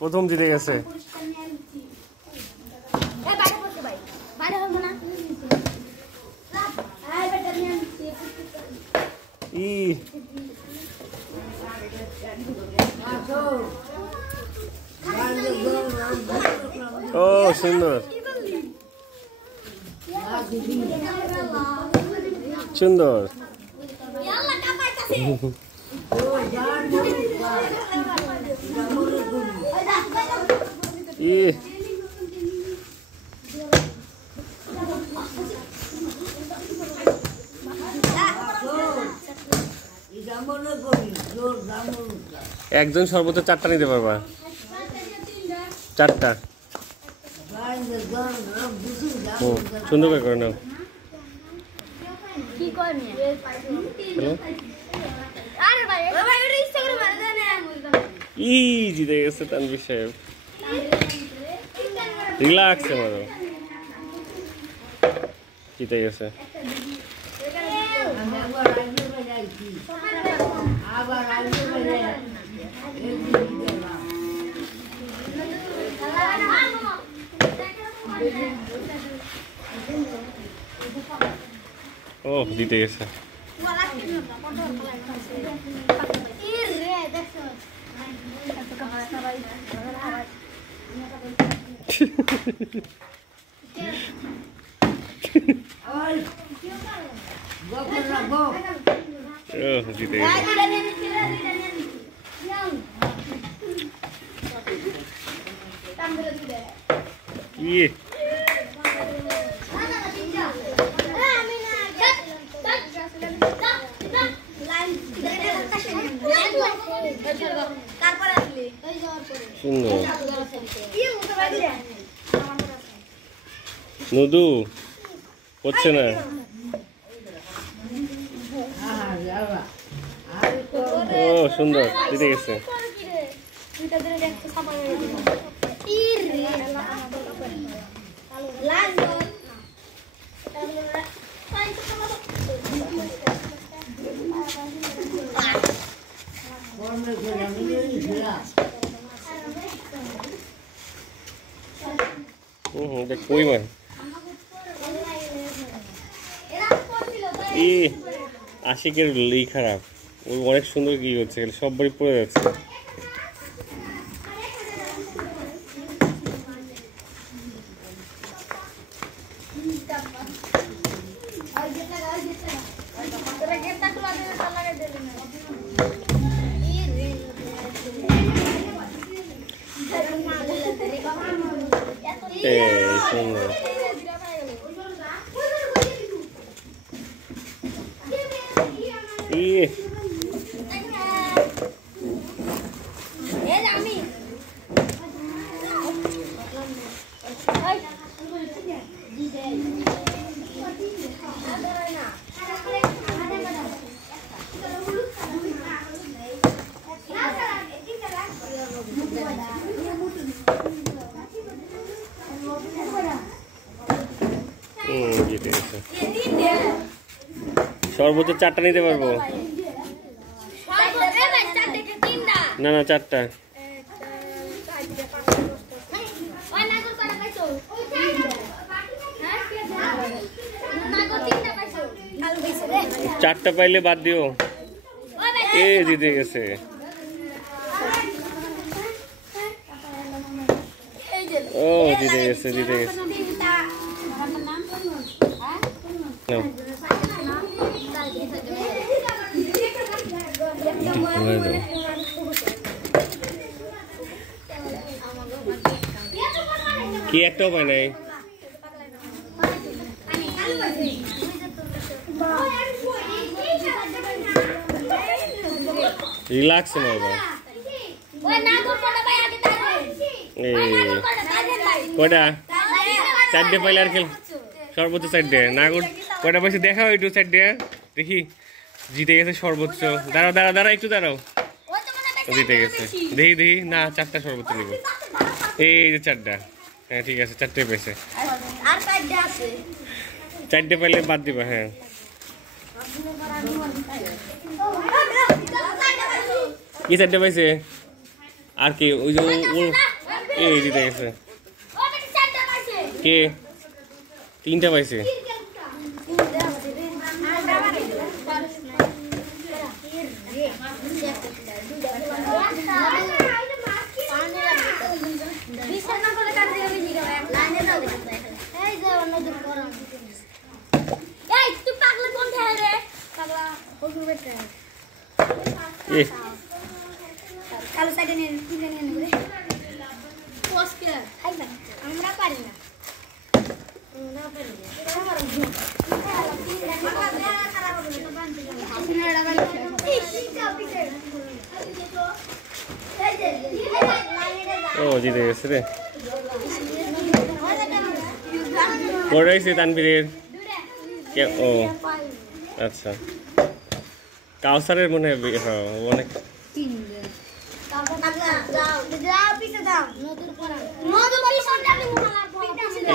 প্রথম জিতে গেছে। ও সুন্দর সুন্দর। একজন সর্বোচ্চ 4টা নিতে পারবা। 4টা সুন্দর করে নাও। জিতে গেছে তানভীর সাহেব। রিল্যাক্সে মারো। জিতে গেছে। ও জিতে গেছে। জিতে গেছে। নদু হচ্ছে না। ও সুন্দর জিতে গেছে। কই মার আশিকের লি খারাপ। ও অনেক সুন্দর কি হচ্ছে, সব বাড়ি পড়ে যাচ্ছে। সুন্দর। সর্বোচ্চ 4টা নিতে পারবো। না না 4টা। চারটা পাইলে বাদ দিও। জিতে গেছে। ও জিতে গেছে জিতে গেছে। ঘুরে দাও। কি একটাও পায় নাই। রিল্যাক্স মারবা। কয়টা? 4টে পাইলে আর খেল সর্বোচ্চ 4টে না কয়টা পাইছে দেখাও একটু 4টে দেখি। জিতে গেছে সর্বোচ্চ। দাঁড়াও দাঁড়াও দাঁড়াও একটু দাঁড়াও। জিতে গেছে দেখি দেখি না 4টা সর্বোচ্চ নিব। এই যে 4টা। হ্যাঁ ঠিক আছে 4টে পেয়েছে। 4টে পাইলে বাদ দিবা। হ্যাঁ কি 4টে পাইছে আর কি ওই যে এই জিতে গেছে। কে 3টা পাইছে। আমরা পারি না। ও জিতে গেছে রে। পড়াইছে তানভীরের। ও আচ্ছা কাউসারের মনে হয় অনেক।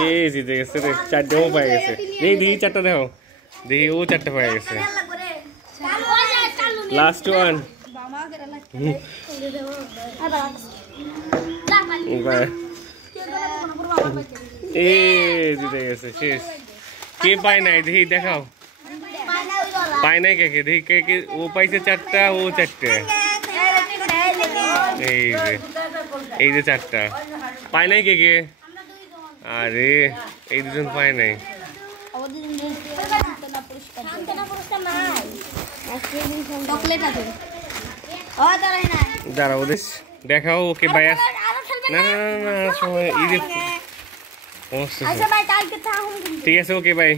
এই জিতে গেছে রে। 4টেও পাই গেছে। দেখি 4টা দেখো দেখি ও 4টা পাই গেছে। Last one. জিতে গেছে শেষ। কে পায় নাই দেখি দেখাও। পায় নাই কে কে দেখি কে কে। ও পাইছে 4টা ও 4টে। এই যে 4টা পায় নাই কে কে। আরে এই দুজন পায় নাই। দাঁড়াও ওদের দেখাও। ওকে ভাই না না না সময় ঠিক আছে ওকে ভাই।